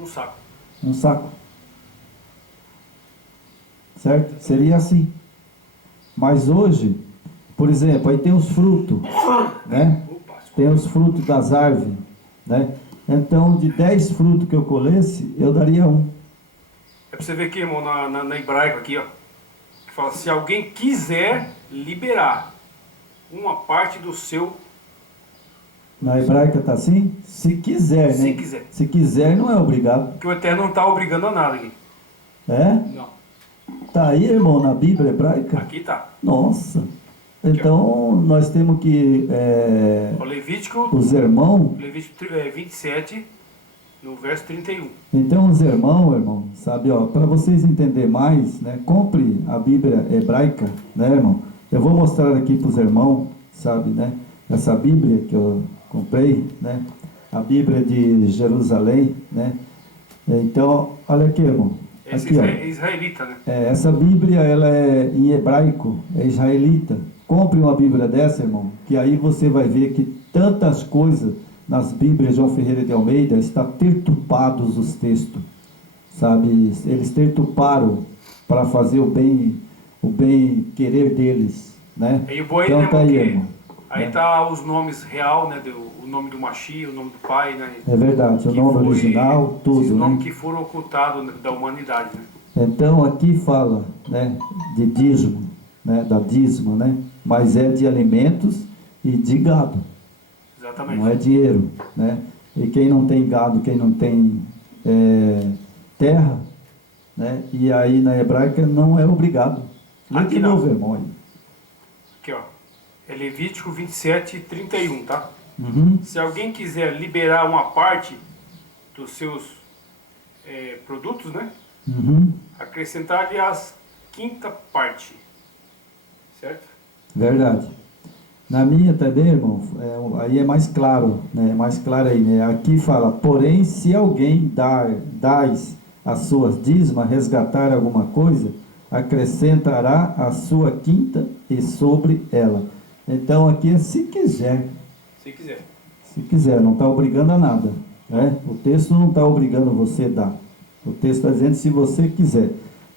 Um saco. Um saco. Certo? Seria assim. Mas hoje, por exemplo, aí tem os frutos, né? Opa, Tem desculpa. os frutos das árvores, né? Então, de 10 frutos que eu colhesse, eu daria um. É pra você ver aqui, irmão, na hebraico aqui, ó. Que fala, se alguém quiser liberar uma parte do seu... Na hebraica está assim? Se quiser, Se né? quiser. Se quiser, não é obrigado. Que o Eterno não tá obrigando a nada aqui. É? Não. Tá aí, irmão, na Bíblia hebraica? Aqui tá. Nossa. Então, nós temos que... O Levítico, os irmãos... Levítico 27, no verso 31. Então, os irmão, sabe, ó, para vocês entenderem mais, né, compre a Bíblia hebraica, né, irmão? Eu vou mostrar aqui para os irmãos, sabe, né, essa Bíblia que eu comprei, né, a Bíblia de Jerusalém, né. Então, olha aqui, irmão. Esse Aqui, ó. é israelita, né? Essa Bíblia, ela é em hebraico, é israelita. Compre uma Bíblia dessa, irmão, que aí você vai ver que tantas coisas nas Bíblias de João Ferreira de Almeida está perturbados os textos, sabe? Eles perturbaram para fazer o bem querer deles, né? E o boi, Então né, tá aí, irmão, irmão. aí tá os nomes real, né? O nome do Machi, o nome do pai, né? É verdade, o nome original, tudo, esses né? nomes que foram ocultados da humanidade, né? Então aqui fala, né, de dízimo, né, da dízima, né, mas é de alimentos e de gado, Exatamente. não é dinheiro, né? E quem não tem gado, quem não tem terra, né, e aí na hebraica não é obrigado. Lê Aqui de não. novo, irmão, aí. Aqui, ó. É Levítico 27, 31, tá? Uhum, Se alguém quiser liberar uma parte dos seus produtos, né? uhum, Acrescentar-lhe as quinta parte. Certo? verdade. Na minha também, irmão, aí é mais claro, né? É mais claro aí, né? Aqui fala, porém, se alguém dás as suas dízimas, resgatar alguma coisa, acrescentará a sua quinta e sobre ela. Então aqui é se quiser, Se quiser. se quiser, não está obrigando a nada, né? O texto não está obrigando você a dar. O texto está dizendo se você quiser.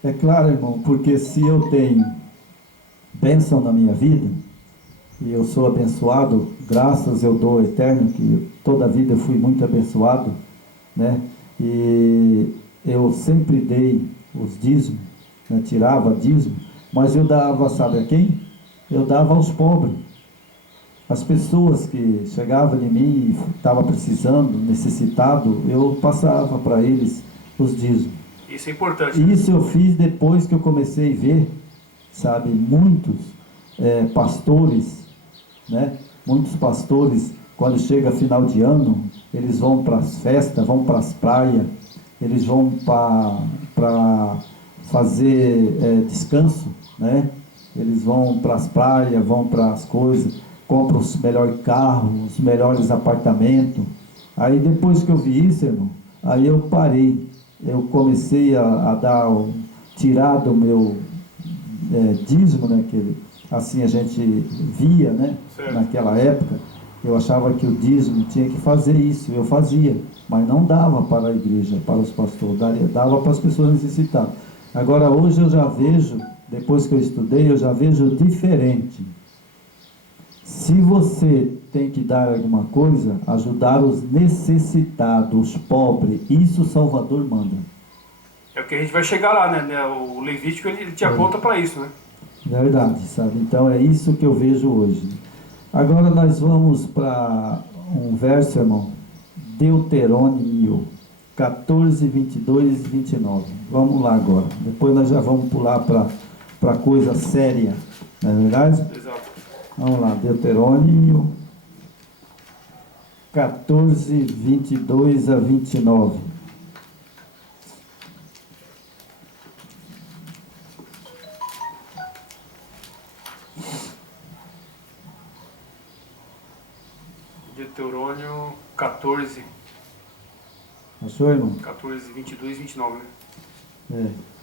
É claro, irmão, porque se eu tenho bênção na minha vida, e eu sou abençoado, graças eu dou ao Eterno, que toda a vida eu fui muito abençoado, né? E eu sempre dei os dízimos, né? Tirava dízimo, mas eu dava, sabe a quem? Eu dava aos pobres. As pessoas que chegavam em mim e estavam precisando, necessitado, eu passava para eles os dízimos. Isso é importante. Isso eu fiz depois que eu comecei a ver, sabe, muitos pastores, né? Muitos pastores, quando chega final de ano, eles vão para as festas, vão para as praias, eles vão para fazer descanso, né? Eles vão para as praias, vão para as coisas, compram os melhores carros, os melhores apartamentos. Aí depois que eu vi isso, irmão, aí eu parei. Eu comecei a tirar do meu dízimo, né? Assim a gente via, né? Certo. Naquela época, eu achava que o dízimo tinha que fazer isso, eu fazia, mas não dava para a igreja, para os pastores, dava para as pessoas necessitadas. Agora hoje eu já vejo, depois que eu estudei, eu já vejo diferente. Se você tem que dar alguma coisa, ajudar os necessitados, os pobres, isso o Salvador manda. É o que a gente vai chegar lá, né? O Levítico ele te aponta para isso, né? Verdade, sabe? Então é isso que eu vejo hoje. Agora nós vamos para um verso, irmão, Deuteronômio 14, 22 e 29. Vamos lá agora. Depois nós já vamos pular para coisa séria, não é verdade? Exato. Vamos lá, Deuteronômio 14, 22 a 29. Deuterônio 14, Achou, irmão? 14, 22 e 29, né? É.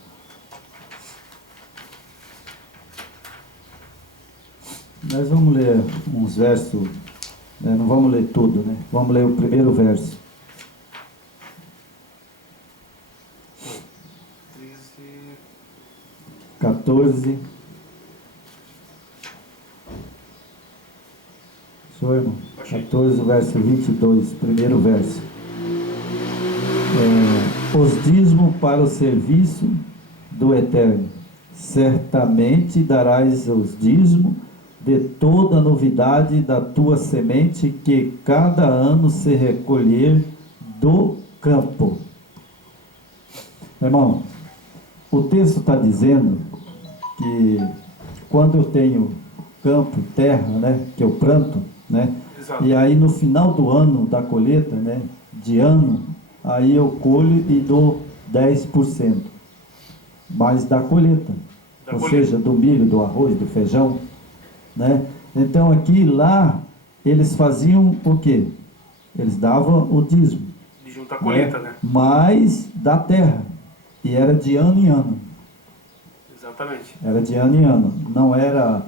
Nós vamos ler uns versos, né? Não vamos ler tudo, né? Vamos ler o primeiro verso. 14. Senhor, irmão? 14, verso 22, primeiro verso. Os dízimos para o serviço do Eterno. Certamente darás os dízimos de toda a novidade da tua semente que cada ano se recolher do campo. Irmão, o texto está dizendo que quando eu tenho campo, terra, né, que eu planto, né, Exato. e aí no final do ano da colheita, né, de ano, aí eu colho e dou 10%, mas da colheita, Da ou colheita. seja, do milho, do arroz, do feijão, né? Então aqui, lá, eles faziam o quê? Eles davam o dízimo, De juntar a colheita, né? mas da terra, e era de ano em ano. Exatamente. Era de ano em ano, não era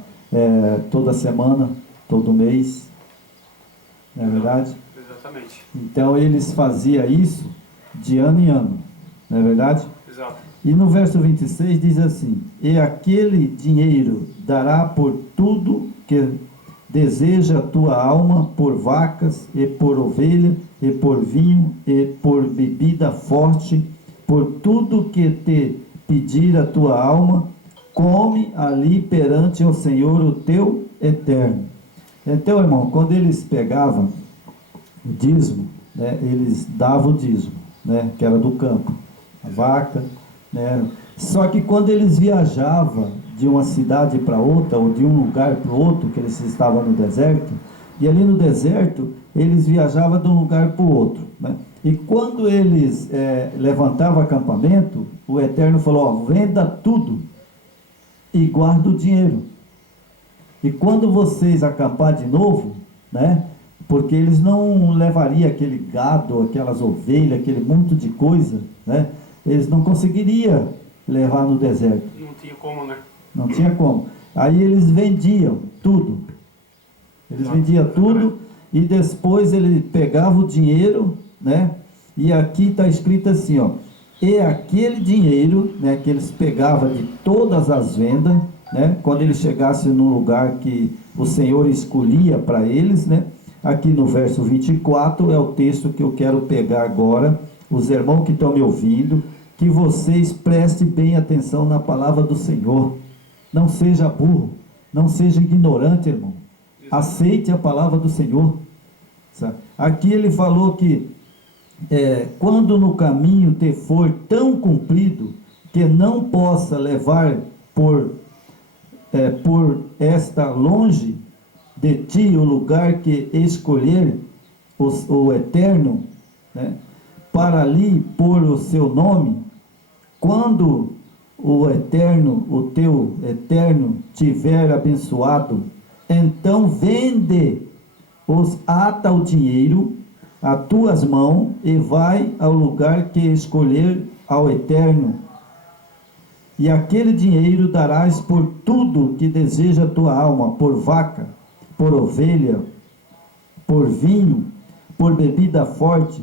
toda semana, todo mês, não é verdade? Exatamente. Então eles faziam isso de ano em ano, não é verdade? Exato. E no verso 26 diz assim: e aquele dinheiro dará por tudo que deseja a tua alma, por vacas, e por ovelha, e por vinho, e por bebida forte, por tudo que te pedir a tua alma, come ali perante o Senhor o teu eterno. Então, irmão, quando eles pegavam o dízimo, né, eles davam o dízimo, né, que era do campo, a vaca, né. Só que quando eles viajavam de uma cidade para outra, ou de um lugar para o outro, que eles estavam no deserto, e ali no deserto, eles viajavam de um lugar para o outro, né. E quando eles levantavam acampamento, o Eterno falou: ó, venda tudo e guarda o dinheiro. E quando vocês acampar de novo, né, porque eles não levariam aquele gado, aquelas ovelhas, aquele monte de coisa, né, eles não conseguiriam levar no deserto. Não tinha como, né? Não tinha como. Aí eles vendiam tudo. Eles vendiam tudo e depois ele pegava o dinheiro, né? E aqui está escrito assim, ó: e aquele dinheiro, né, que eles pegavam de todas as vendas, né, quando eles chegassem no lugar que o Senhor escolhia para eles, né? Aqui no verso 24 é o texto que eu quero pegar agora. Os irmãos que estão me ouvindo, que vocês prestem bem atenção na palavra do Senhor. Não seja burro, não seja ignorante, irmão. Aceite a palavra do Senhor. Sabe? Aqui ele falou que quando no caminho te for tão comprido que não possa levar por esta longe de ti o lugar que escolher o Eterno, né, para ali pôr o seu nome, quando o Eterno, o teu Eterno, tiver abençoado, então ata o dinheiro a tuas mãos e vai ao lugar que escolher ao Eterno. E aquele dinheiro darás por tudo que deseja a tua alma, por vaca, por ovelha, por vinho, por bebida forte,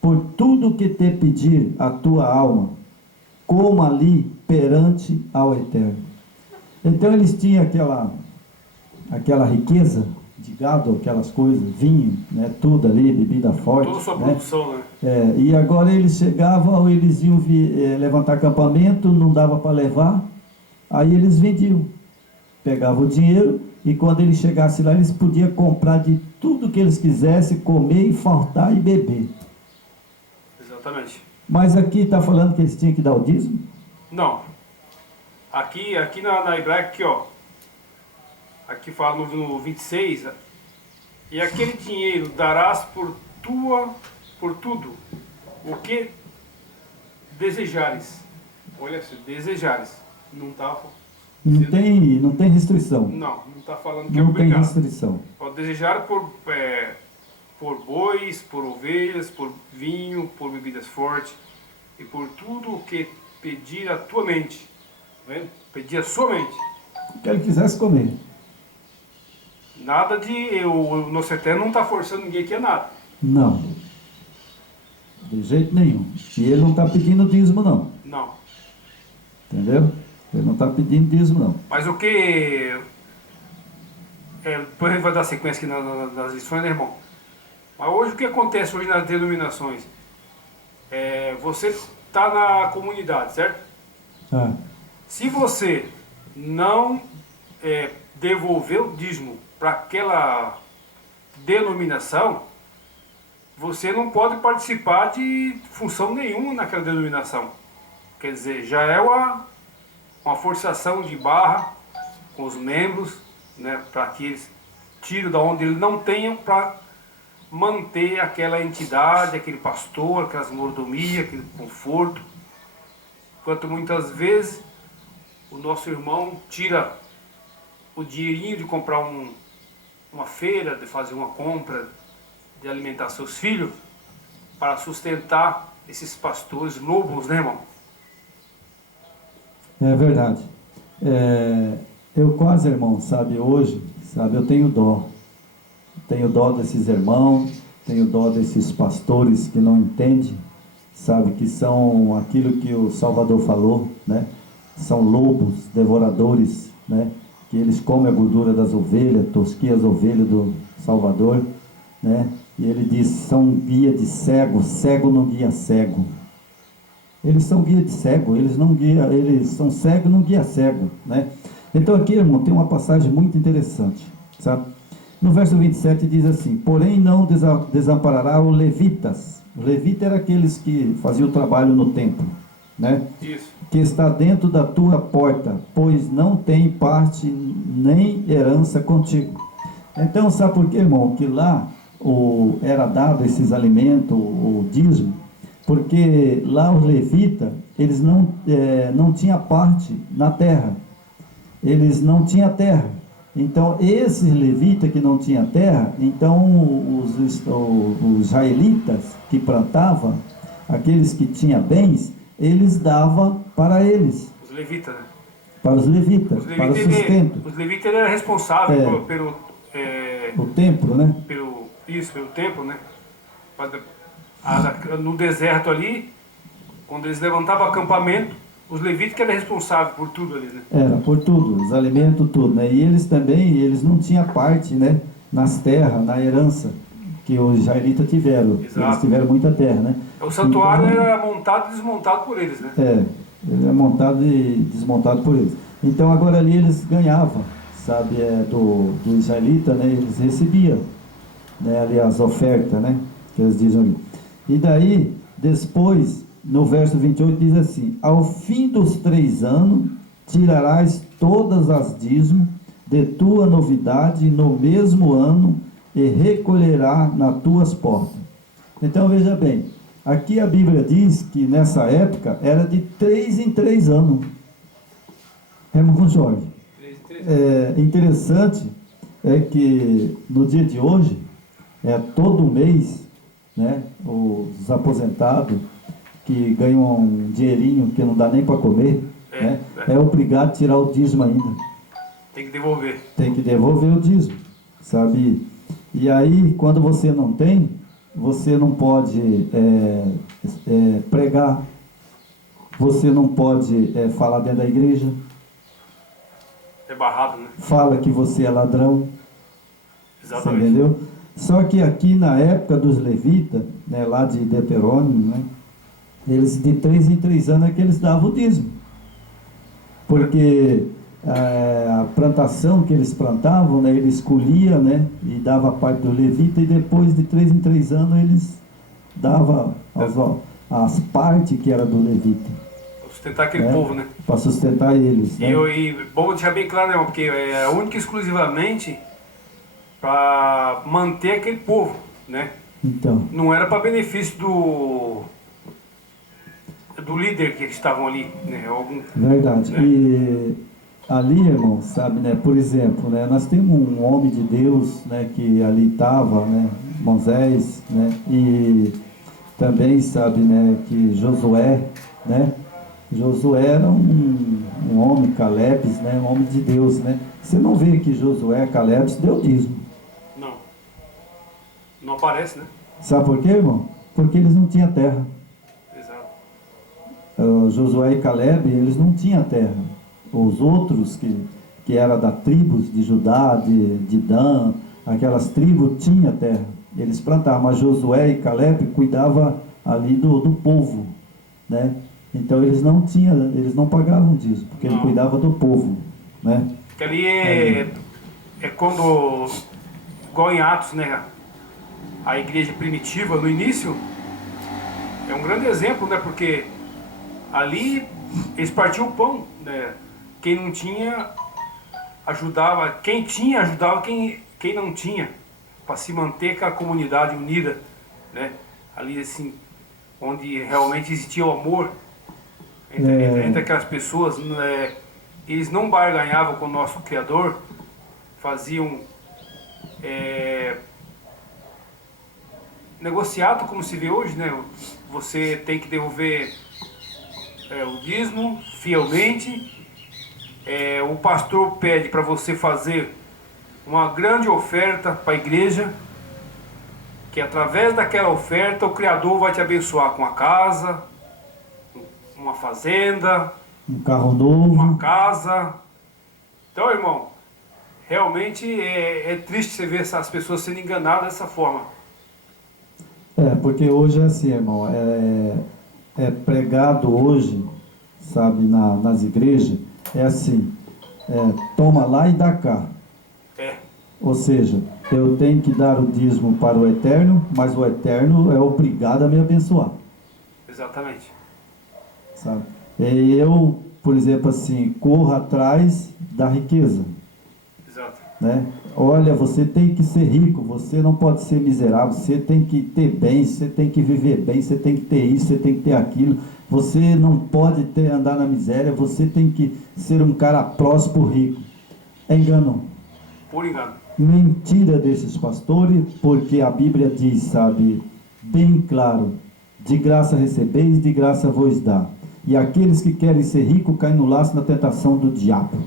por tudo que te pedir a tua alma, como ali perante ao Eterno. Então eles tinham aquela riqueza de gado, aquelas coisas, vinho, né, tudo ali, bebida forte. Toda a sua né? produção, né? E agora eles chegavam, eles iam levantar acampamento, não dava para levar, aí eles vendiam, pegavam o dinheiro, e quando eles chegassem lá, eles podiam comprar de tudo que eles quisessem, comer e faltar e beber. Exatamente. Mas aqui está falando que eles tinham que dar o dízimo? Não. Aqui na hebraica, aqui, ó. Aqui fala no 26, e aquele dinheiro darás por tudo o que desejares. Olha, se desejares. Não está Não tem restrição. não está falando que é Não tem obrigado. restrição. Pode desejar por bois, por ovelhas, por vinho, por bebidas fortes e por tudo o que pedir a tua mente. Tá vendo? Pedir a sua mente. O que ele quisesse comer. Nada de... O nosso Eterno não está forçando ninguém aqui a nada. Não. De jeito nenhum. E ele não está pedindo dízimo, não. Não. Entendeu? Ele não está pedindo dízimo, não. Mas o que... depois a gente vai dar sequência aqui nas lições, né, irmão? Mas hoje, o que acontece hoje nas denominações? Você está na comunidade, certo? Ah, Se você não devolver o dízimo para aquela denominação, você não pode participar de função nenhuma naquela denominação. Quer dizer, já é uma forçação de barra com os membros, né, para que eles tirem da onde eles não tenham para manter aquela entidade, aquele pastor, aquelas mordomias, aquele conforto. Enquanto muitas vezes o nosso irmão tira o dinheirinho de comprar uma feira, de fazer uma compra, de alimentar seus filhos, para sustentar esses pastores lobos, né, irmão? é verdade. Eu quase, irmão, sabe, hoje, sabe, eu tenho dó. Tenho dó desses irmãos, tenho dó desses pastores que não entendem, sabe, que são aquilo que o Salvador falou, né? São lobos, devoradores, né? Que eles comem a gordura das ovelhas, tosquiam as ovelhas do Salvador, né? E ele diz, são guia de cego, cego não guia cego. Eles são guia de cego, eles são cego e não guia cego, né? Então aqui, irmão, tem uma passagem muito interessante, sabe? No verso 27 diz assim, porém não desamparará os levitas. Os levitas eram aqueles que faziam o trabalho no templo, né? Isso. Que está dentro da tua porta, pois não tem parte nem herança contigo. Então, sabe por quê, irmão? Que lá era dado esses alimentos, o dízimo, porque lá os levitas, eles não tinham parte na terra. Eles não tinham terra. Então, esses levitas que não tinham terra, então os israelitas que plantavam, aqueles que tinham bens, eles davam para eles. Os levitas, né? Para os levitas, para o sustento. Os levitas eram responsáveis pelo o templo, né? pelo templo, né? No deserto ali, quando eles levantavam acampamento, os levitas que eram responsáveis por tudo ali, né? Era, por tudo, os alimentos, tudo, né? E eles também, eles não tinham parte, né? Nas terras, na herança que os israelitas tiveram. Exato. Eles tiveram muita terra, né? O santuário Então, era montado e desmontado por eles, né? ele é montado e desmontado por eles. Então agora ali eles ganhavam, sabe, do israelita, né? Eles recebiam, né? Ali as ofertas, né? Que eles dizem ali. E daí, depois, no verso 28 diz assim, ao fim dos 3 anos, tirarás todas as dízimos de tua novidade no mesmo ano e recolherá nas tuas portas. Então veja bem, aqui a Bíblia diz que nessa época era de 3 em 3 anos. Irmão Jorge, interessante é que no dia de hoje, todo mês, né, os aposentados que ganham um dinheirinho que não dá nem para comer, é obrigado a tirar o dízimo ainda. Tem que devolver. Tem que devolver o dízimo, sabe? E aí, quando você não tem, você não pode pregar, você não pode falar dentro da igreja. É barrado, né? Fala que você é ladrão. Exatamente. Você entendeu? Só que aqui na época dos levitas, né, lá de Deuteronômio, né, eles de 3 em 3 anos é que eles davam o dízimo. Porque a plantação que eles plantavam, né, eles colhiam, né, e dava a parte do levita, e depois de 3 em 3 anos eles davam as partes que era do levita. Para sustentar aquele povo, né? Para sustentar eles. Né? E bom deixar bem claro, né, porque é única e exclusivamente para manter aquele povo, né? Então. Não era para benefício do líder que estavam ali, né? Verdade. Né? E ali, irmão, sabe, né? Por exemplo, né? Nós temos um homem de Deus, né? Que ali estava, né? Moisés, né? E também, sabe, né? Que Josué, né? Josué era um homem, Caleb, né? Um homem de Deus, né? Você não vê que Josué, Caleb deu dízimo. Não. Não aparece, né? Sabe por quê, irmão? Porque eles não tinham terra. Exato. Josué e Caleb, eles não tinham terra. os outros que era da tribos de Judá, de Dan, aquelas tribos tinha terra. Eles plantavam, mas Josué e Caleb cuidavam ali do povo, né? Então eles não pagavam dízimo, porque ele cuidava do povo, né? Que ali é quando, igual em Atos, né? A igreja primitiva no início é um grande exemplo, né? Porque ali eles partiam o pão, né? Quem não tinha ajudava, quem tinha ajudava quem não tinha, para se manter aquela comunidade unida, né? Ali assim, onde realmente existia o amor entre aquelas pessoas, né? Eles não barganhavam com o nosso Criador, faziam negociado como se vê hoje, né? Você tem que devolver o dízimo fielmente. O pastor pede para você fazer uma grande oferta para a igreja, que através daquela oferta o Criador vai te abençoar com a casa, uma fazenda, um carro novo, uma casa. Então, irmão, realmente é triste você ver essas pessoas sendo enganadas dessa forma. Porque hoje é assim, irmão, é pregado hoje, sabe, nas igrejas, é assim, toma lá e dá cá. Ou seja, eu tenho que dar o dízimo para o Eterno, mas o Eterno é obrigado a me abençoar. Exatamente. Sabe? E eu, por exemplo, assim, corro atrás da riqueza. Exato. Né? Olha, você tem que ser rico, você não pode ser miserável, você tem que ter bens, você tem que viver bem, você tem que ter isso, você tem que ter aquilo, você não pode andar na miséria, você tem que ser um cara próspero, rico. É engano. Por engano. Mentira desses pastores, porque a Bíblia diz, sabe, bem claro, de graça recebeis, de graça vos dá. E aqueles que querem ser ricos caem no laço da tentação do diabo.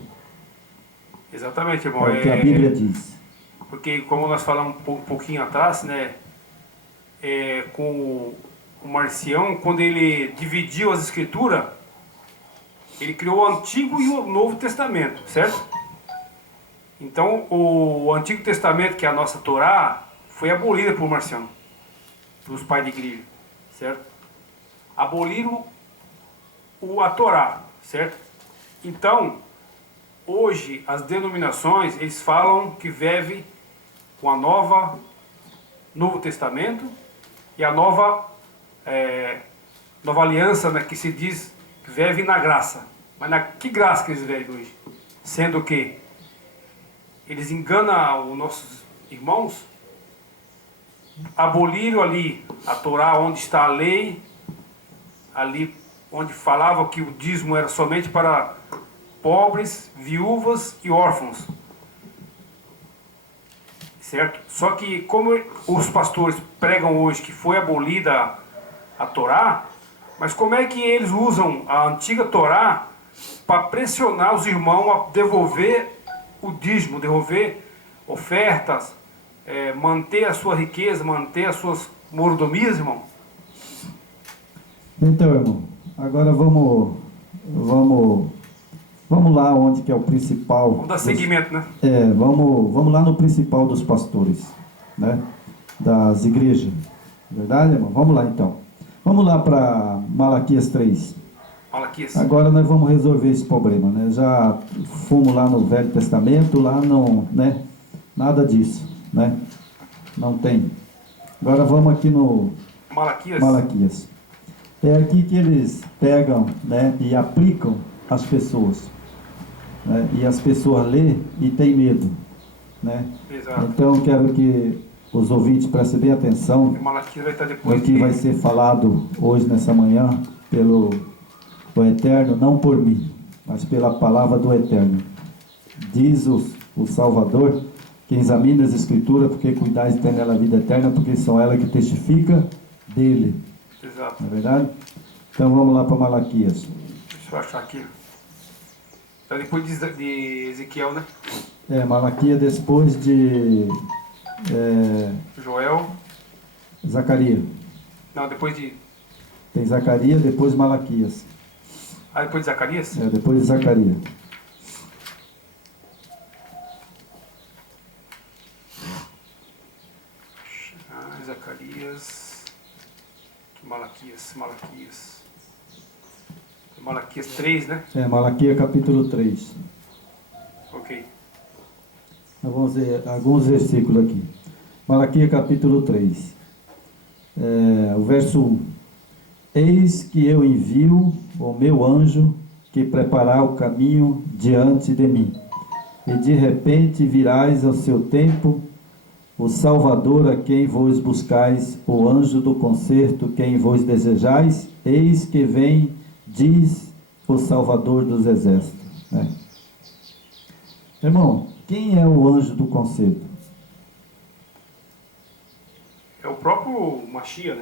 Exatamente, irmão. É o que a Bíblia diz. Porque como nós falamos um pouquinho atrás, né, com o Marcião, quando ele dividiu as escrituras, ele criou o Antigo e o Novo Testamento, certo? Então o Antigo Testamento, que é a nossa Torá, foi abolida por Marcião, pelos pais de igreja, certo? Aboliram a Torá, certo? Então, hoje, as denominações, eles falam que vive com a Novo Testamento e a nova aliança, né, que se diz que vive na graça. Mas que graça que eles vivem hoje? Sendo que eles enganam os nossos irmãos, aboliram ali a Torá, onde está a lei, ali onde falava que o dízimo era somente para pobres, viúvas e órfãos, certo? Só que como os pastores pregam hoje que foi abolida a Torá, mas como é que eles usam a antiga Torá para pressionar os irmãos a devolver o dízimo, devolver ofertas, manter a sua riqueza, manter as suas mordomias, irmão? Então, irmão, agora vamos lá onde que é o principal. Vamos dar seguimento, né? Vamos lá no principal dos pastores, né? Das igrejas. Verdade, irmão? Vamos lá então. Vamos lá para Malaquias 3. Malaquias. Agora nós vamos resolver esse problema, né? Já fomos lá no Velho Testamento, lá não, né? Nada disso, né? Não tem. Agora vamos aqui no Malaquias. É aqui que eles pegam, né, e aplicam as pessoas, né, e as pessoas lê e tem medo, né? Exato. Então quero que os ouvintes prestem bem atenção no que vai ser falado hoje nessa manhã pelo o Eterno, não por mim, mas pela palavra do Eterno. Diz o Salvador: quem examina as Escrituras, porque cuidais tem nela a vida eterna, porque são ela que testifica dele. Exato. Não é verdade? Então vamos lá para Malaquias. Deixa eu achar aqui. Então depois de Ezequiel, né? Malaquias depois de Joel. Zacarias. Não, depois de... Tem Zacarias, depois Malaquias. Depois de Zacarias? Depois de Zacarias. Malaquias 3, né? Malaquias capítulo 3. Ok. Vamos ver alguns versículos aqui. Malaquias capítulo 3. O verso 1. Eis que eu envio o meu anjo que preparar o caminho diante de mim. E de repente virás ao seu tempo o Salvador a quem vos buscais, o anjo do concerto quem vos desejais, eis que vem, diz o Salvador dos exércitos. Irmão, quem é o anjo do concerto? É o próprio Mashiach,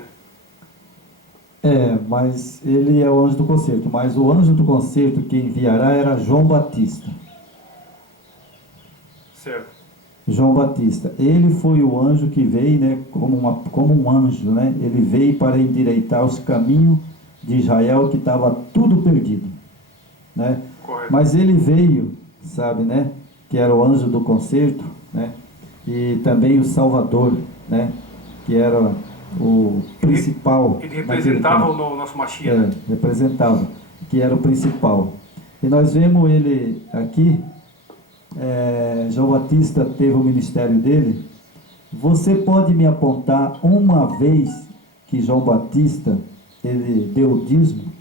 né? Mas ele é o anjo do concerto. Mas o anjo do concerto que enviará era João Batista. Certo. João Batista. Ele foi o anjo que veio, né, como um anjo, né? Ele veio para endireitar os caminhos de Israel, que estava tudo perdido, né? Correto. Mas ele veio, sabe, né? Que era o anjo do concerto, né? E também o Salvador, né? Que era o principal. Ele representava o nosso Mashiach. Representava, que era o principal. E nós vemos ele aqui, João Batista teve o ministério dele. Você pode me apontar uma vez que João Batista ele deu o dízimo?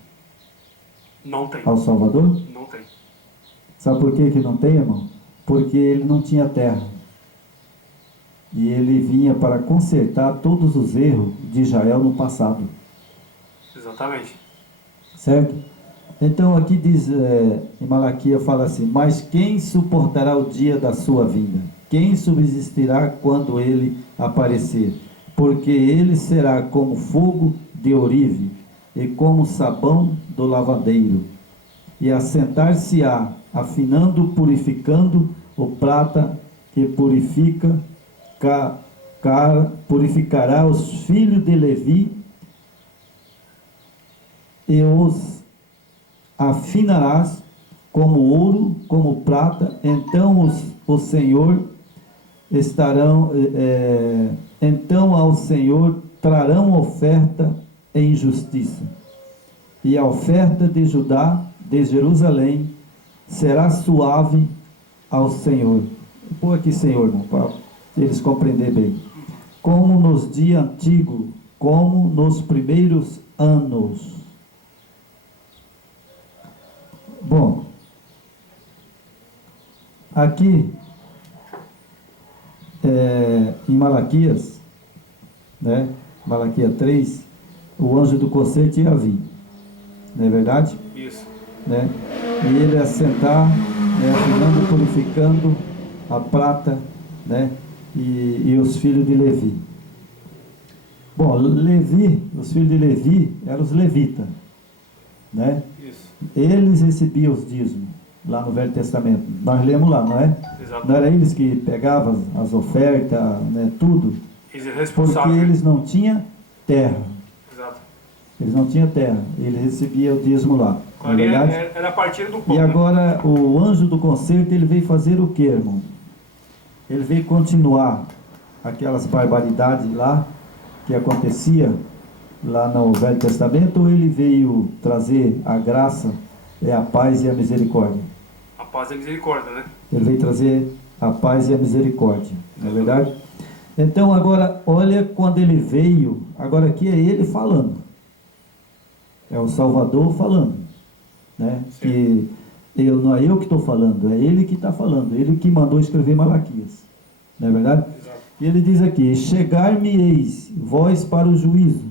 Não tem. Ao Salvador? Não tem. Sabe por que não tem, irmão? Porque ele não tinha terra. E ele vinha para consertar todos os erros de Israel no passado. Exatamente. Certo? Então aqui diz, em Malaquias fala assim, mas quem suportará o dia da sua vinda? Quem subsistirá quando ele aparecer? Porque ele será como fogo de orive e como sabão do lavadeiro. E assentar-se-á, afinando, purificando o prata que purificará os filhos de Levi e os afinarás como ouro, como prata. Então o Senhor estarão, então ao Senhor trarão oferta em justiça, e a oferta de Judá, de Jerusalém, será suave ao Senhor. Vou pôr aqui Senhor, irmão, para eles compreenderem bem. Como nos dias antigos, como nos primeiros anos. Bom, aqui em Malaquias, né, Malaquias 3, o anjo do concerto ia vir, não é verdade? Isso. Né? E ele ia sentar, né, afinando, purificando a prata, né, e os filhos de Levi. Bom, Levi, os filhos de Levi eram os levitas, né? Isso. Eles recebiam os dízimos lá no Velho Testamento. Nós lemos lá, não é? Exato. Não era eles que pegavam as ofertas, né, tudo? Eles eram Porque responsáveis. eles não tinham terra. Exato. Eles não tinham terra. Eles recebiam o dízimo lá. Não é Ali verdade? era a partida do povo. E agora o anjo do concerto, ele veio fazer o que, irmão? Ele veio continuar aquelas barbaridades lá que acontecia lá no Velho Testamento, ou ele veio trazer a graça, a paz e a misericórdia? A paz e a misericórdia, né? Ele veio trazer a paz e a misericórdia, não é verdade? Então agora, olha quando ele veio, agora aqui é ele falando. É o Salvador falando, né? Que não é eu que estou falando, é ele que está falando, ele que mandou escrever Malaquias, não é verdade? Exato. E ele diz aqui, chegar-me-eis vós para o juízo,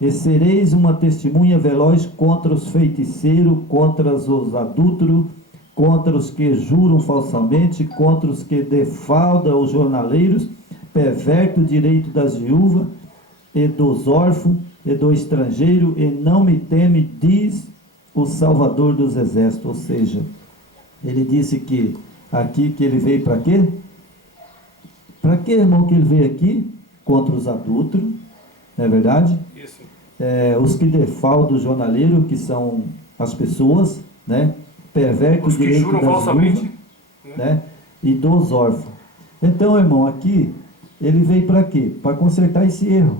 e sereis uma testemunha veloz contra os feiticeiros, contra os adúlteros, contra os que juram falsamente, contra os que defraudam os jornaleiros, perverte o direito das viúvas e dos órfãos e do estrangeiro, e não me teme, diz o Salvador dos exércitos. Ou seja, ele disse que aqui que ele veio para quê? Para que, irmão, que ele veio aqui? Contra os adúlteros, não é verdade? Isso. Os que defraudam o jornaleiro, que são as pessoas, né? Perverte o Os que direito juram das falsamente, viúvas, né? E dos órfãos. Então, irmão, aqui ele veio para quê? Para consertar esse erro.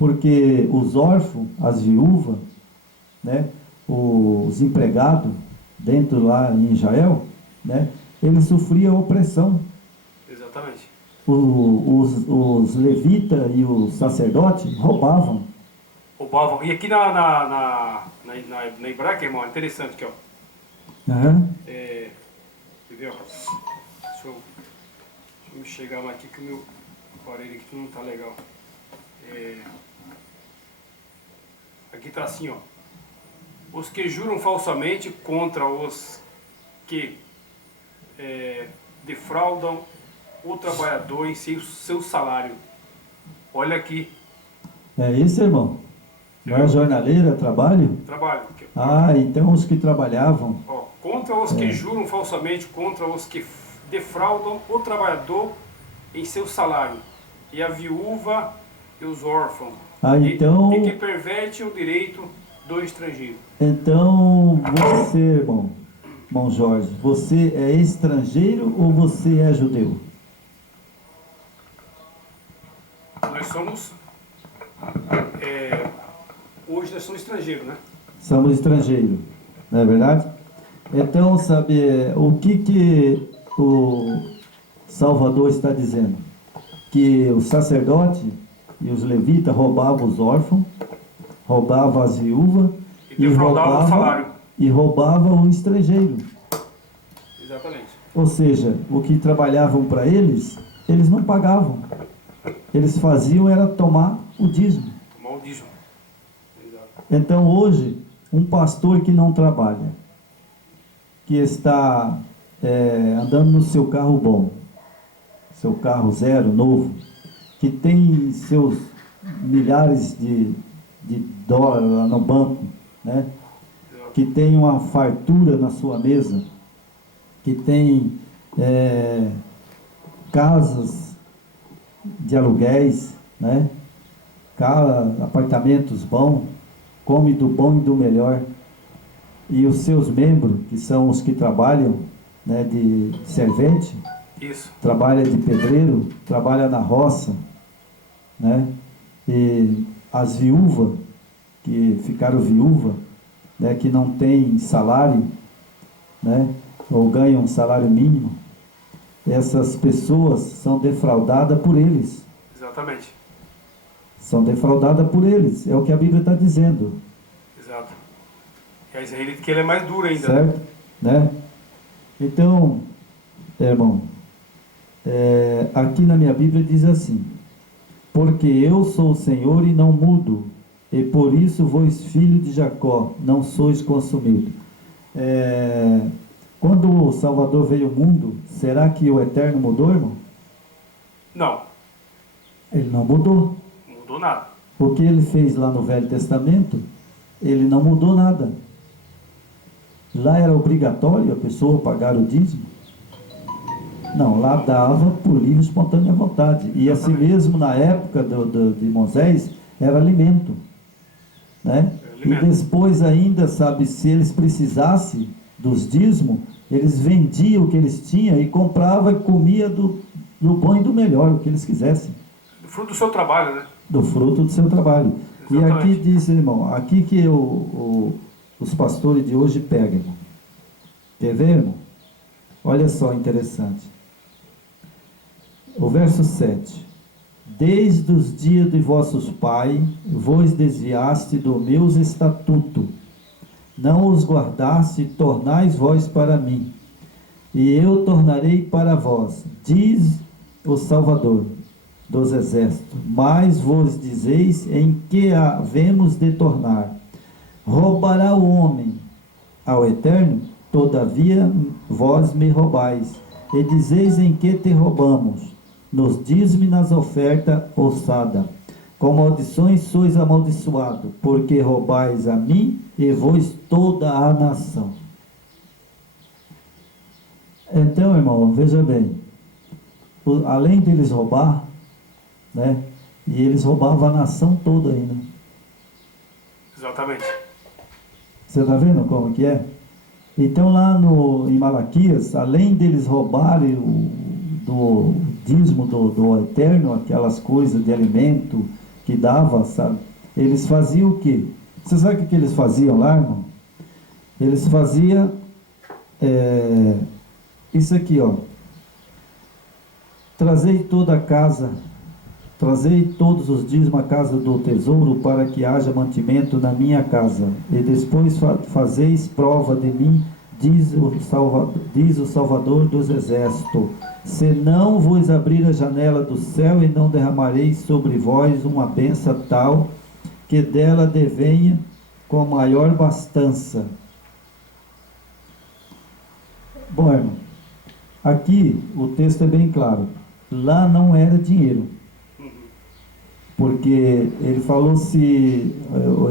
porque os órfãos, as viúvas, né, os empregados dentro lá em Israel, né, eles sofriam opressão. Exatamente. Os levitas e os sacerdotes roubavam. Roubavam. E aqui na hebraica, irmão, é interessante aqui, ó. Uhum. Quer ver, ó? Deixa eu me chegar mais aqui que o meu aparelho aqui não tá legal. Aqui tá assim, ó. Os que juram falsamente contra os que defraudam o trabalhador em seu salário. Olha aqui. É isso, irmão? Não é jornaleira, trabalho? Trabalho. Aqui, ó. Ah, então os que trabalhavam. Ó, contra os que juram falsamente, contra os que defraudam o trabalhador em seu salário, e a viúva e os órfãos, então, e que perverte o direito do estrangeiro. Então, você, irmão Jorge, você é estrangeiro ou você é judeu? Nós somos, hoje nós somos estrangeiros, né? Somos estrangeiros, não é verdade? Então, sabe, o que o Salvador está dizendo? Que o sacerdote e os levitas roubavam os órfãos, roubavam as viúvas e defraudavam o salário. E roubavam o estrangeiro. Exatamente. Ou seja, o que trabalhavam para eles, eles não pagavam. Eles faziam era tomar o dízimo. Tomar o dízimo. Exato. Então hoje, um pastor que não trabalha, que está andando no seu carro bom, seu carro zero, novo, que tem seus milhares de dólares lá no banco, né? Que tem uma fartura na sua mesa, que tem casas de aluguéis, né? Apartamentos bons, come do bom e do melhor, e os seus membros, que são os que trabalham, né, de servente, isso, trabalha de pedreiro, trabalha na roça, né? E as viúvas que ficaram viúvas, né, que não tem salário, né, ou ganham um salário mínimo, essas pessoas são defraudadas por eles. Exatamente. São defraudadas por eles, é o que a Bíblia está dizendo. Exato. E a israelita que ele é mais duro ainda. Certo? Né? Então, irmão, aqui na minha Bíblia diz assim: porque eu sou o Senhor e não mudo, e por isso vós, filho de Jacó, não sois consumido. Quando o Salvador veio ao mundo, será que o Eterno mudou, irmão? Não. Ele não mudou. Não mudou nada. O que ele fez lá no Velho Testamento, ele não mudou nada. Lá era obrigatório a pessoa pagar o dízimo? Não, lá dava por livre e espontânea vontade. E assim mesmo na época de Moisés, era alimento. Né? E depois ainda, sabe, se eles precisassem dos dízimos, eles vendiam o que eles tinham e compravam e comiam do bom e do melhor, o que eles quisessem. Do fruto do seu trabalho, né? Do fruto do seu trabalho. Exatamente. E aqui diz, irmão, aqui que os pastores de hoje pegam, irmão. Quer ver, irmão? Olha só, interessante. O verso 7. Desde os dias de vossos pais, vos desviaste do meus estatutos, não os guardaste, tornais vós para mim, e eu tornarei para vós, diz o Salvador dos exércitos. Mas vos dizeis em que havemos de tornar. Roubará o homem ao Eterno? Todavia vós me roubais. E dizeis em que te roubamos? Nos dízimos e nas ofertas ossada. Com maldições sois amaldiçoado, porque roubais a mim e vós toda a nação. Então, irmão, veja bem, além deles roubar, né, e eles roubavam a nação toda ainda. Exatamente. Você está vendo como que é? Então lá em Malaquias, além deles roubarem do dízimo do Eterno, aquelas coisas de alimento que dava, sabe? Eles faziam o quê? Você sabe o que eles faziam lá, irmão? Eles faziam isso aqui, ó. Trazei toda a casa, trazei todos os dízimos à casa do tesouro, para que haja mantimento na minha casa. E depois fazeis prova de mim, diz o Salvador dos Exércitos. Se não vos abrir a janela do céu, e não derramareis sobre vós uma bênção tal, que dela devenha com maior bastança. Bom, irmão, aqui o texto é bem claro. Lá não era dinheiro. Porque ele falou, se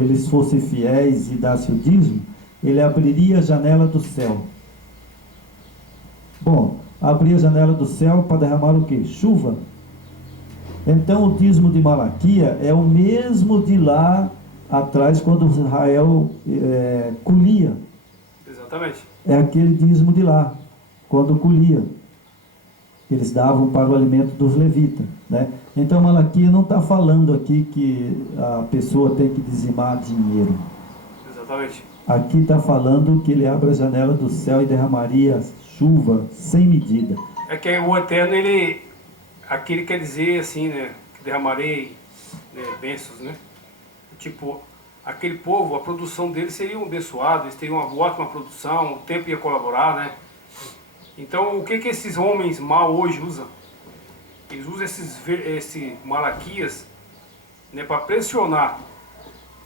eles fossem fiéis e dassem o dízimo, ele abriria a janela do céu. Bom, abrir a janela do céu para derramar o quê? Chuva. Então o dízimo de Malaquia é o mesmo de lá atrás, quando Israel colhia. Exatamente. É aquele dízimo de lá, quando colhia. Eles davam para o alimento dos levitas, né? Então Malaquia não está falando aqui que a pessoa tem que dizimar dinheiro. Exatamente. Aqui está falando que ele abre a janela do céu e derramaria chuva sem medida. É que o Eterno, aqui ele quer dizer assim, né? Que derramarei, né, bênçãos, né? Tipo, aquele povo, a produção deles seria abençoada, eles teriam uma ótima produção, o tempo ia colaborar, né? Então, o que esses homens mal hoje usam? Eles usam esse Malaquias, né, para pressionar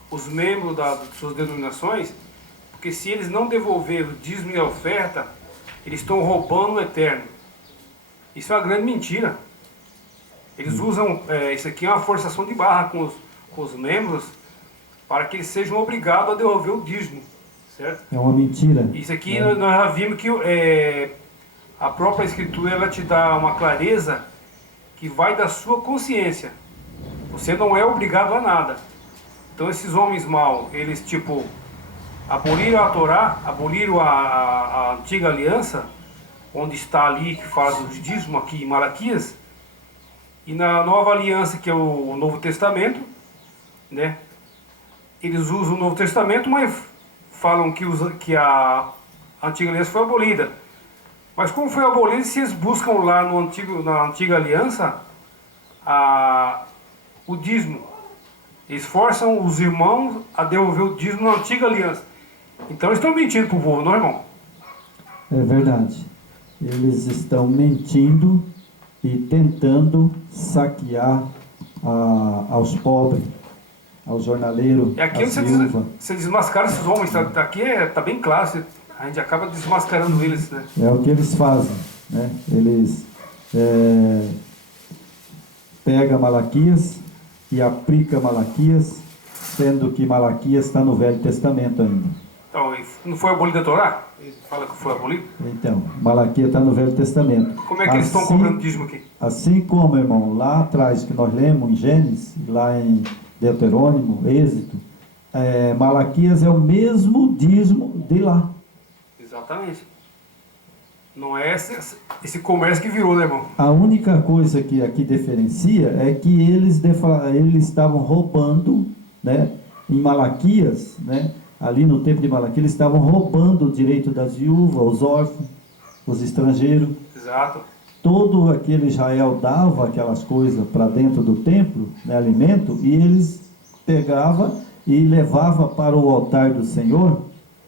os membros de suas denominações, porque se eles não devolverem o dízimo e a oferta, eles estão roubando o Eterno. Isso é uma grande mentira. Eles usam, isso aqui é uma forçação de barra com os membros, para que eles sejam obrigados a devolver o dízimo, certo? É uma mentira. Isso aqui nós já vimos que a própria Escritura, ela te dá uma clareza que vai da sua consciência. Você não é obrigado a nada. Então esses homens mal, eles tipo aboliram a Torá, aboliram a antiga aliança, onde está ali que faz os dízimos aqui em Malaquias, e na nova aliança, que é o Novo Testamento, né? Eles usam o Novo Testamento, mas falam que a antiga aliança foi abolida. Mas como foi abolida, se eles buscam lá na antiga aliança o dízimo, eles forçam os irmãos a devolver o dízimo na antiga aliança. Então eles estão mentindo para o povo, não é, irmão? É verdade. Eles estão mentindo e tentando saquear aos pobres, aos jornaleiros, É aqui às onde viúvas. você desmascara esses homens. Aqui está bem claro, a gente acaba desmascarando eles, né? É o que eles fazem, né? Eles pegam Malaquias e aplicam Malaquias, sendo que Malaquias está no Velho Testamento ainda. Então, não foi abolida a Torá? Ele fala que foi abolido? Então, Malaquias está no Velho Testamento. Como é que eles estão cobrando dízimo aqui? Assim como, irmão, lá atrás que nós lemos em Gênesis, lá em Deuteronômio, Êxodo, Malaquias é o mesmo dízimo de lá. Exatamente. Não é esse comércio que virou, né, irmão? A única coisa que aqui diferencia é que eles estavam roubando, né, em Malaquias, né, ali no tempo de Malaquias, eles estavam roubando o direito das viúvas, os órfãos, os estrangeiros. Exato. Todo aquele Israel dava aquelas coisas para dentro do templo, né, alimento, e eles pegavam e levavam para o altar do Senhor.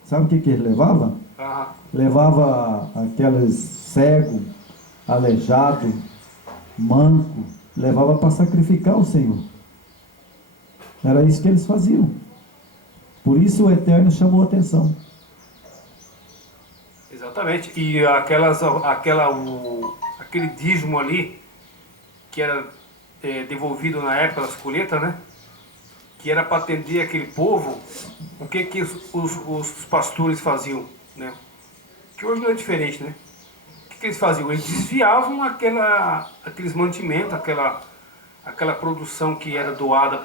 Sabe o que eles levavam? Levava aqueles cego, aleijado, manco, levava para sacrificar o Senhor. Era isso que eles faziam. Por isso o Eterno chamou a atenção. Exatamente. E aquele dízimo ali, que era devolvido na época das colheitas, né? Que era para atender aquele povo, o que os pastores faziam, né? Que hoje não é diferente, né? O que eles faziam? Eles desviavam aqueles mantimentos, aquela produção que era doada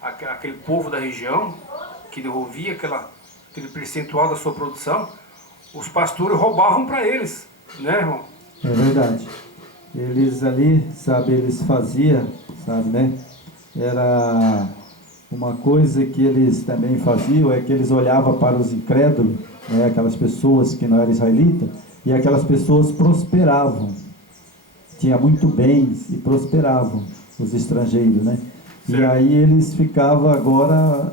aquele povo da região, que devolvia aquele percentual da sua produção. Os pastores roubavam para eles, né, irmão? É verdade. Eles ali, sabe, eles faziam, sabe, né? era uma coisa que eles também faziam, é que eles olhavam para os incrédulos, né, aquelas pessoas que não eram israelitas, e aquelas pessoas prosperavam, tinha muito bens e prosperavam, os estrangeiros, né? E aí eles ficavam agora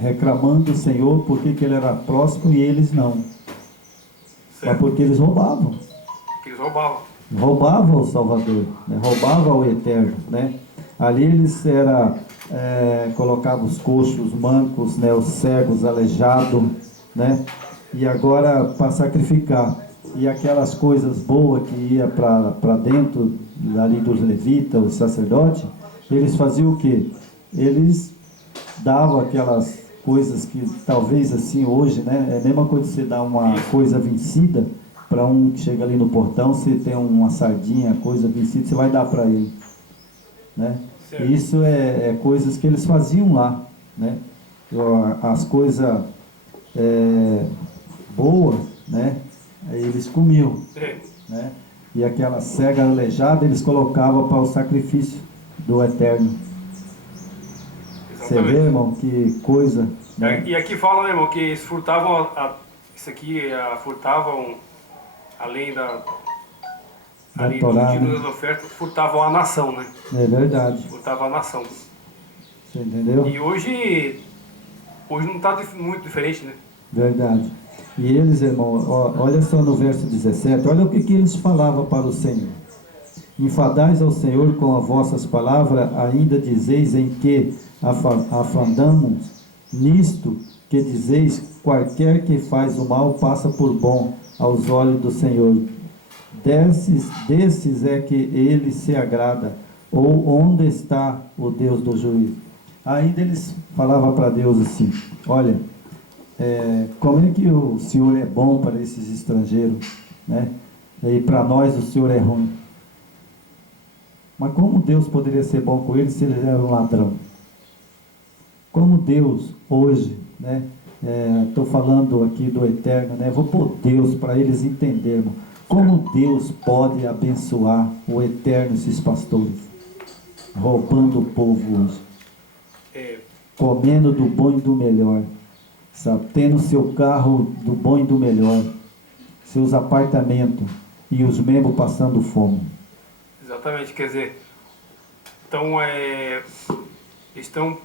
reclamando do Senhor porque que ele era próspero e eles não. Mas porque eles roubavam. Eles roubavam. Roubavam o Salvador, né? Roubavam o Eterno, né? Ali eles colocavam os coxos, os mancos, né? Os cegos, aleijados, né? E agora para sacrificar. E aquelas coisas boas que ia para dentro ali dos levitas, os sacerdotes, eles faziam o quê? Eles davam aquelas coisas que talvez assim hoje, né? É a mesma coisa que você dá uma coisa vencida para um que chega ali no portão, se tem uma sardinha, coisa vencida, você vai dar para ele, né? E isso é coisas que eles faziam lá, né? As coisas boas, né? Aí eles comiam, né? E aquela cega aleijada eles colocavam para o sacrifício do Eterno. Você vê, irmão, que coisa, né? E aqui fala, né, irmão, que eles furtavam, furtavam, além ali do Torá, dízimo né? das ofertas, furtavam a nação, né? É verdade. Furtavam a nação. Você entendeu? E hoje não está muito diferente, né? Verdade. E eles, irmão, olha só no verso 17, olha o que eles falavam para o Senhor. Enfadais ao Senhor com as vossas palavras, ainda dizeis em que afandamos nisto, que dizeis, qualquer que faz o mal passa por bom aos olhos do Senhor. Desses é que ele se agrada, ou onde está o Deus do juízo? Ainda eles falavam para Deus assim, olha, como é que o Senhor é bom para esses estrangeiros, né? E para nós o Senhor é ruim. Mas como Deus poderia ser bom com eles se eles eram um ladrão? Como Deus hoje, né? Estou falando aqui do Eterno, né? Vou pôr Deus para eles entenderem. Como Deus pode abençoar o Eterno, esses pastores? Roubando o povo hoje. Comendo do bom e do melhor. Sabe? Tendo seu carro do bom e do melhor. Seus apartamentos. E os membros passando fome. Exatamente, quer dizer, então estão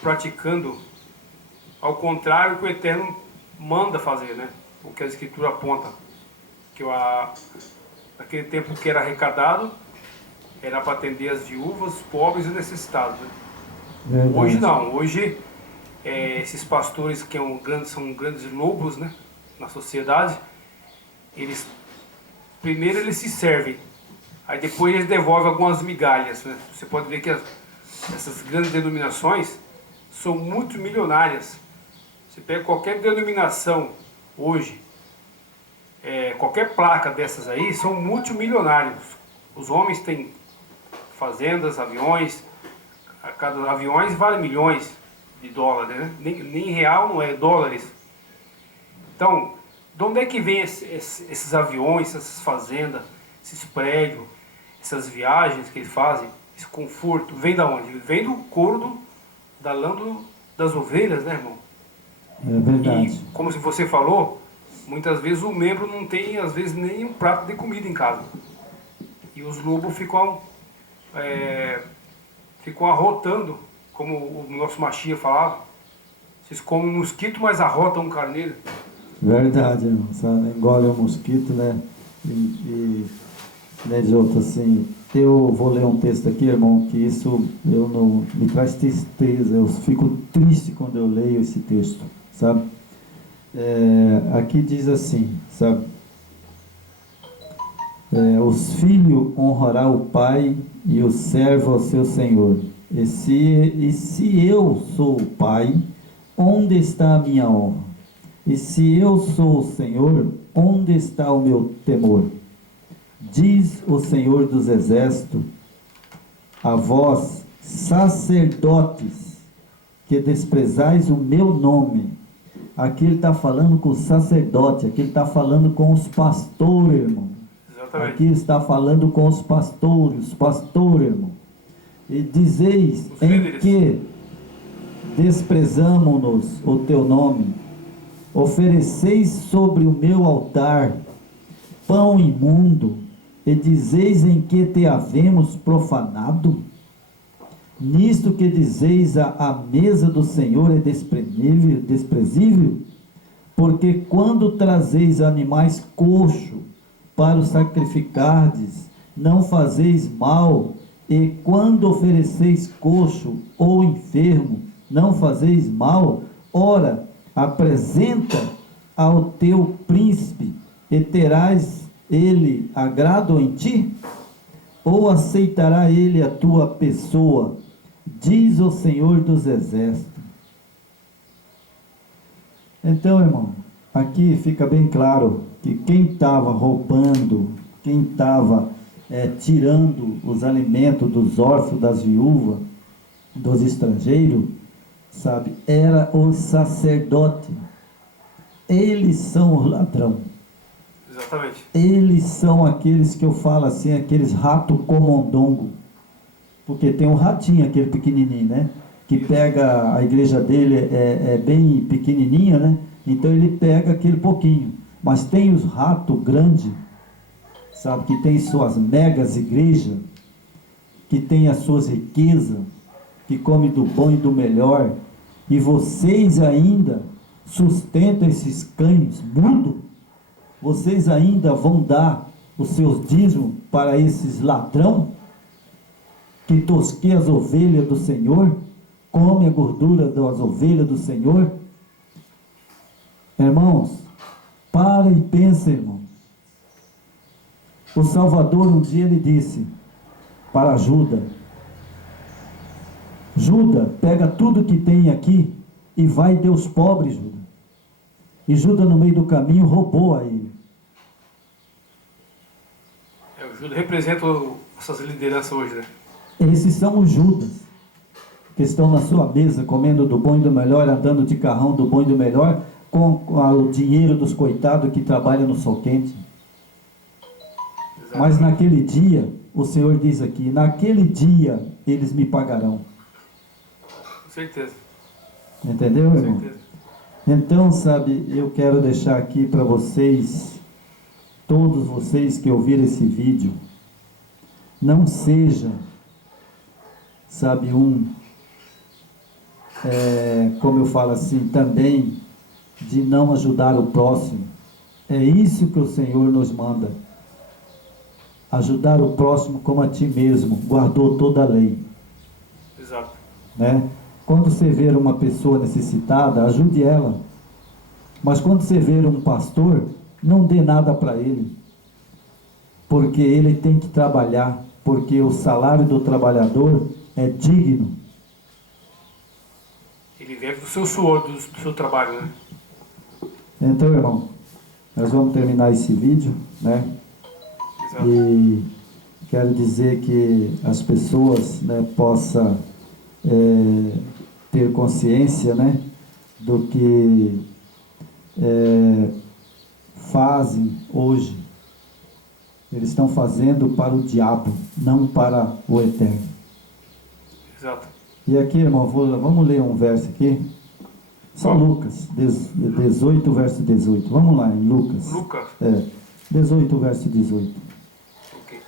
praticando ao contrário que o Eterno manda fazer, né? O que a Escritura aponta, que naquele tempo que era arrecadado era para atender as viúvas, os pobres e necessitados, né? Verdade. Hoje não, hoje esses pastores que são grandes lobos, né, na sociedade, primeiro eles se servem. Aí depois eles devolvem algumas migalhas, né? Você pode ver que essas grandes denominações são muito milionárias. Você pega qualquer denominação hoje, qualquer placa dessas aí, são multimilionários. Os homens têm fazendas, aviões, cada aviões vale milhões de dólares, né? Nem real, não é dólares. Então, de onde é que vem esses aviões, essas fazendas, esses prédios, essas viagens que eles fazem, esse conforto, vem da onde? Vem do couro da lã das ovelhas, né, irmão? É verdade. E, como você falou, muitas vezes o membro não tem, às vezes, nem um prato de comida em casa. E os lobos ficam arrotando, como o nosso Machia falava. Vocês comem um mosquito, mas arrotam um carneiro. Verdade, irmão. Engole o mosquito, né? Né, de outro, assim, eu vou ler um texto aqui, irmão, que isso me traz tristeza, eu fico triste quando eu leio esse texto, sabe? Aqui diz assim, sabe? Os filhos honrarão o pai e o servo ao seu senhor. E se eu sou o pai, onde está a minha honra? E se eu sou o Senhor, onde está o meu temor? Diz o Senhor dos Exércitos, a vós, sacerdotes, que desprezais o meu nome. Aqui ele está falando com o sacerdote, aqui ele está falando com os pastores, irmão. Exatamente. Aqui está falando com os pastores, irmão. E dizeis Os em líderes. que desprezamo-nos o teu nome, ofereceis sobre o meu altar pão imundo, e dizeis em que te havemos profanado? Nisto que dizeis a mesa do Senhor é desprezível, porque quando trazeis animais coxos para os sacrificardes, não fazeis mal, e quando ofereceis coxo ou enfermo, não fazeis mal. Ora, apresenta ao teu príncipe, e terás ele agrado em ti? Ou aceitará ele a tua pessoa? Diz o Senhor dos Exércitos. Então, irmão, aqui fica bem claro que quem estava roubando, quem estava tirando os alimentos dos órfãos, das viúvas, dos estrangeiros, sabe, era o sacerdote. Eles são os ladrão. Exatamente. Eles são aqueles que eu falo assim, aqueles rato comondongo. Porque tem um ratinho, aquele pequenininho, né? Que pega, a igreja dele é bem pequenininha, né? Então ele pega aquele pouquinho. Mas tem os ratos grandes, sabe? Que tem suas megas igrejas, que tem as suas riquezas, que come do bom e do melhor. E vocês ainda sustentam esses cães mudos? Vocês ainda vão dar os seus dízimos para esses ladrão? Que tosqueia as ovelhas do Senhor, come a gordura das ovelhas do Senhor. Irmãos, para e pensa, irmão. O Salvador um dia ele disse para Judas: Judas, pega tudo que tem aqui e vai e dê aos pobres, Judas. E Judas no meio do caminho roubou a ele. O Judas representa essas lideranças hoje, né? Esses são os Judas, que estão na sua mesa, comendo do bom e do melhor, andando de carrão do bom e do melhor, com o dinheiro dos coitados que trabalham no sol quente. Exatamente. Mas naquele dia, o Senhor diz aqui, naquele dia eles me pagarão. Com certeza. Entendeu, Com irmão? certeza. Então, sabe, eu quero deixar aqui para vocês, todos vocês que ouviram esse vídeo, não seja, sabe, como eu falo assim, também de não ajudar o próximo. É isso que o Senhor nos manda. Ajudar o próximo como a ti mesmo, guardou toda a lei. Exato. Né? Quando você ver uma pessoa necessitada, ajude ela. Mas quando você ver um pastor, não dê nada para ele. Porque ele tem que trabalhar, porque o salário do trabalhador é digno. Ele vive do seu suor, do seu trabalho, né? Então, irmão, nós vamos terminar esse vídeo, né? Exato. E quero dizer que as pessoas, né, possam ter consciência, né, do que fazem hoje. Eles estão fazendo para o diabo, não para o eterno. Exato. E aqui, irmão, vamos ler um verso aqui. Só Lucas, 18, verso 18. Vamos lá, em Lucas. Lucas. 18, verso 18. Ok.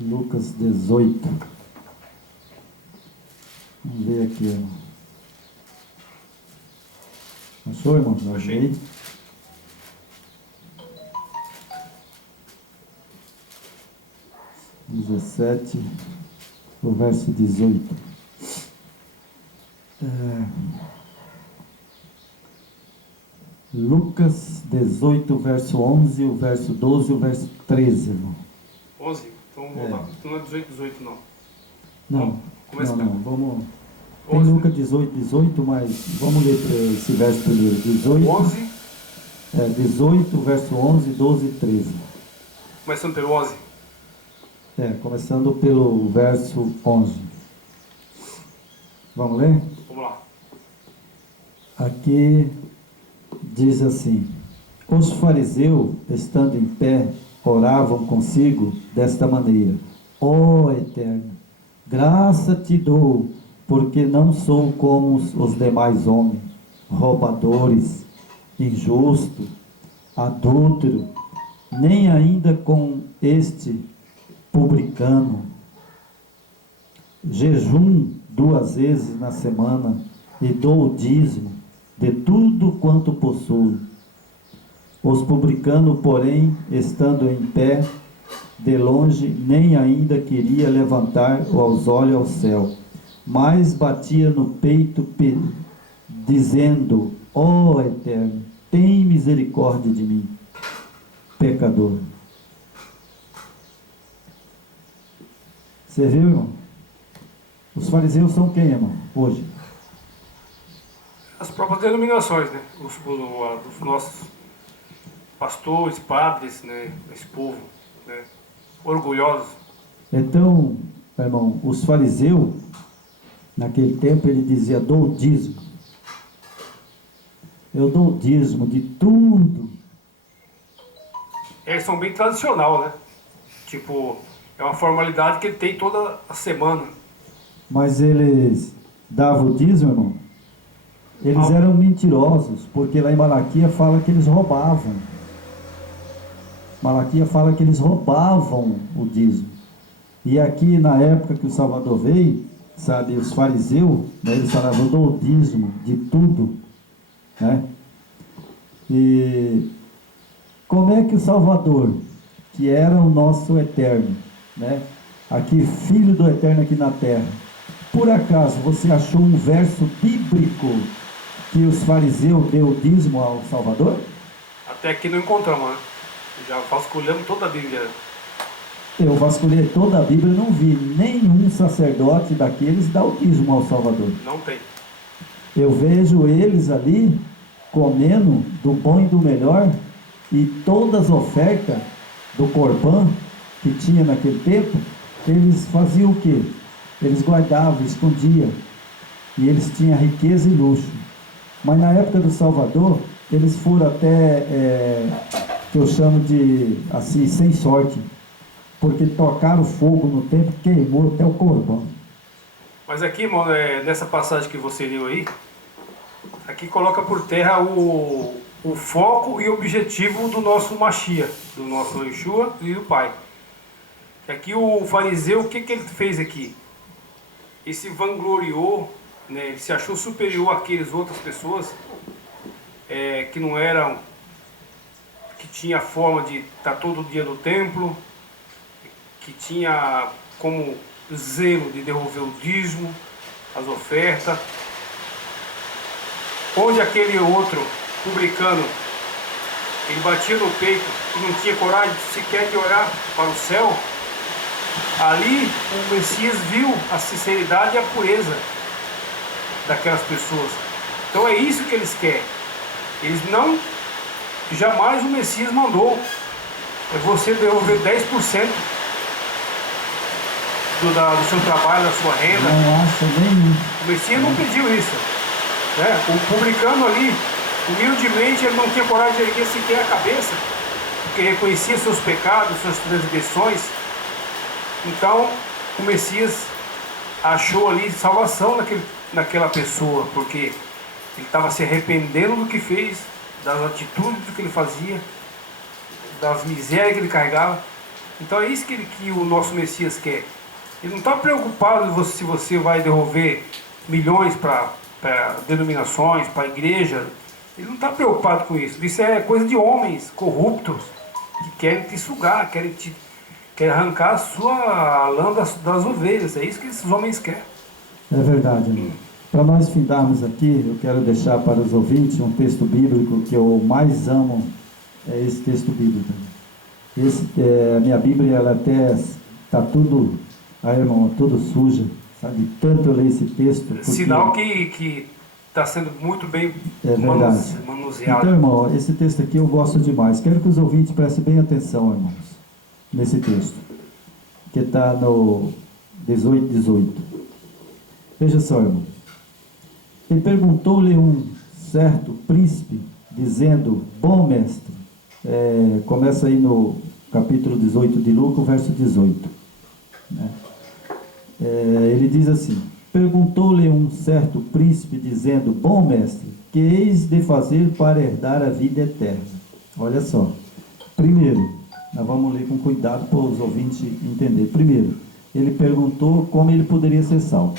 Lucas 18. Vamos ver aqui, irmão. Achou, irmão? Achei. 17, o verso 18. Lucas 18, verso 11, o verso 12 e o verso 13, irmão. 11? Então vamos voltar. Então não é 18, 18 não. Não, Começa não, pelo- vamos... Tem 11. Lucas 18, 18, mas vamos ler esse verso primeiro. 18, 11, 18, verso 11, 12 e 13. começando pelo 11. Começando pelo verso 11. Vamos ler? Vamos lá. Aqui diz assim: os fariseus, estando em pé, oravam consigo desta maneira: ó Eterno, graça te dou, porque não sou como os demais homens, roubadores, injusto, adúltero, nem ainda com este publicano. Jejum 2 vezes na semana e dou o dízimo de tudo quanto possuo. Os publicanos, porém, estando em pé, de longe, nem ainda queria levantar os olhos ao céu, mas batia no peito, dizendo: ó Eterno, tem misericórdia de mim, pecador. Você viu, irmão? Os fariseus são quem, irmão, hoje? As próprias denominações, né? Os nossos pastores, padres, né? Esse povo, né? Orgulhosos. Então, irmão, os fariseus, naquele tempo, ele dizia: dou o dízimo. Eu dou o dízimo de tudo. Eles são bem tradicional, né? Tipo, é uma formalidade que ele tem toda a semana. Mas eles davam o dízimo, irmão? Eles eram mentirosos, porque lá em Malaquias fala que eles roubavam. Malaquias fala que eles roubavam o dízimo. E aqui, na época que o Salvador veio, sabe, os fariseus, né, eles falavam: eu dou o dízimo de tudo, né? E como é que o Salvador, que era o nosso Eterno, né, aqui, Filho do Eterno aqui na terra, por acaso você achou um verso bíblico que os fariseus deu dízimo ao Salvador? Até aqui não encontramos, né? Já vasculhamos toda a Bíblia. Eu vasculhei toda a Bíblia e não vi nenhum sacerdote daqueles dar o dízimo ao Salvador. Não tem. Eu vejo eles ali comendo do bom e do melhor, e todas as ofertas do Corbã que tinha naquele tempo, eles faziam o quê? Eles guardavam, escondiam, e eles tinham riqueza e luxo. Mas na época do Salvador, eles foram até, que eu chamo de, assim, sem sorte, porque tocaram fogo no templo, queimou até o Corbã. Mas aqui, irmão, nessa passagem que você leu aí, aqui coloca por terra o foco e objetivo do nosso Mashiach, do nosso Yeshua e do Pai. Aqui o fariseu, o que ele fez aqui? Ele se vangloriou, né? Ele se achou superior àquelas outras pessoas que não eram, que tinha a forma de estar todo dia no templo, que tinha como zelo de devolver o dízimo, as ofertas. Onde aquele outro publicano, ele batia no peito e não tinha coragem sequer de olhar para o céu, ali o Messias viu a sinceridade e a pureza daquelas pessoas. Então é isso que eles querem. Eles não, jamais o Messias mandou você devolver 10% do seu trabalho, da sua renda. Não acho nem isso. O Messias não pediu isso, né? O publicano ali, humildemente, ele não tinha coragem de erguer sequer a cabeça, porque reconhecia seus pecados, suas transgressões. Então o Messias achou ali salvação naquela pessoa, porque ele estava se arrependendo do que fez, das atitudes do que ele fazia, das misérias que ele carregava. Então é isso que o nosso Messias quer. Ele não está preocupado se você vai devolver milhões para denominações, para a igreja. Ele não está preocupado com isso. Isso é coisa de homens corruptos que querem te sugar, querem arrancar a sua lã das ovelhas. É isso que esses homens querem. É verdade, irmão. Para nós findarmos aqui, eu quero deixar para os ouvintes um texto bíblico que eu mais amo, é esse texto bíblico. A minha Bíblia, ela até está tudo, irmão, tudo suja, sabe? Tanto eu leio esse texto. Porque... Sinal que está sendo muito bem manuseado. Então, irmão, esse texto aqui eu gosto demais. Quero que os ouvintes prestem bem atenção, irmãos, nesse texto. que está no 18. Veja só, irmão. E perguntou-lhe um certo príncipe, dizendo: bom mestre, começa aí no capítulo 18 de Lucas, verso 18. Né? Ele diz assim: perguntou-lhe um certo príncipe, dizendo: bom mestre, que eis de fazer para herdar a vida eterna? Olha só. Primeiro, nós vamos ler com cuidado para os ouvintes entenderem. Primeiro, ele perguntou como ele poderia ser salvo.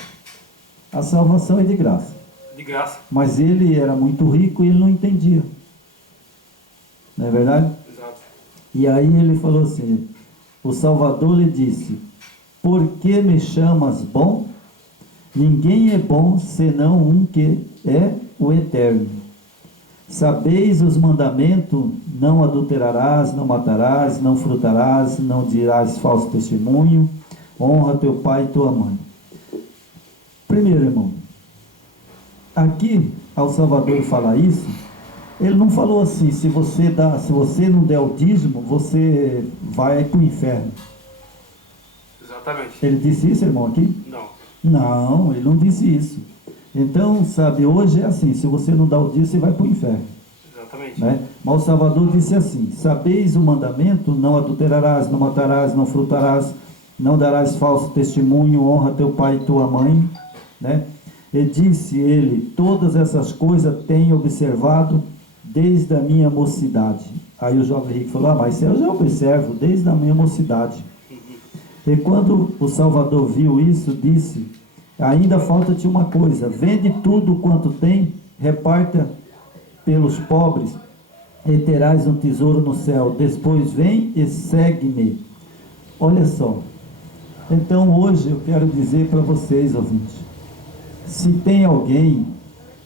A salvação é de graça. De graça. Mas ele era muito rico e ele não entendia. Não é verdade? Exato. E aí ele falou assim: o Salvador lhe disse: por que me chamas bom? Ninguém é bom senão um que é o Eterno. Sabeis os mandamentos: não adulterarás, não matarás, não furtarás, não dirás falso testemunho, honra teu pai e tua mãe. Primeiro, irmão, aqui ao Salvador falar isso, ele não falou assim: se você não der o dízimo, você vai para o inferno. Exatamente. Ele disse isso, irmão, aqui? Não. Não, ele não disse isso. Então, sabe, hoje é assim: se você não dá o dízimo, você vai para o inferno. Exatamente. Né? Mas o Salvador disse assim: sabeis o mandamento: não adulterarás, não matarás, não furtarás, não darás falso testemunho, honra teu pai e tua mãe. Né? E disse ele: todas essas coisas tenho observado desde a minha mocidade. Aí o jovem rico falou: mas eu já observo desde a minha mocidade. E quando o Salvador viu isso, disse: ainda falta-te uma coisa, vende tudo quanto tem, reparta pelos pobres, e terás um tesouro no céu. Depois vem e segue-me. Olha só. Então hoje eu quero dizer para vocês, ouvintes, se tem alguém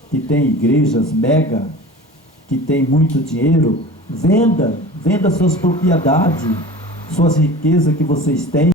que tem igrejas mega, que tem muito dinheiro, venda suas propriedades, suas riquezas que vocês têm,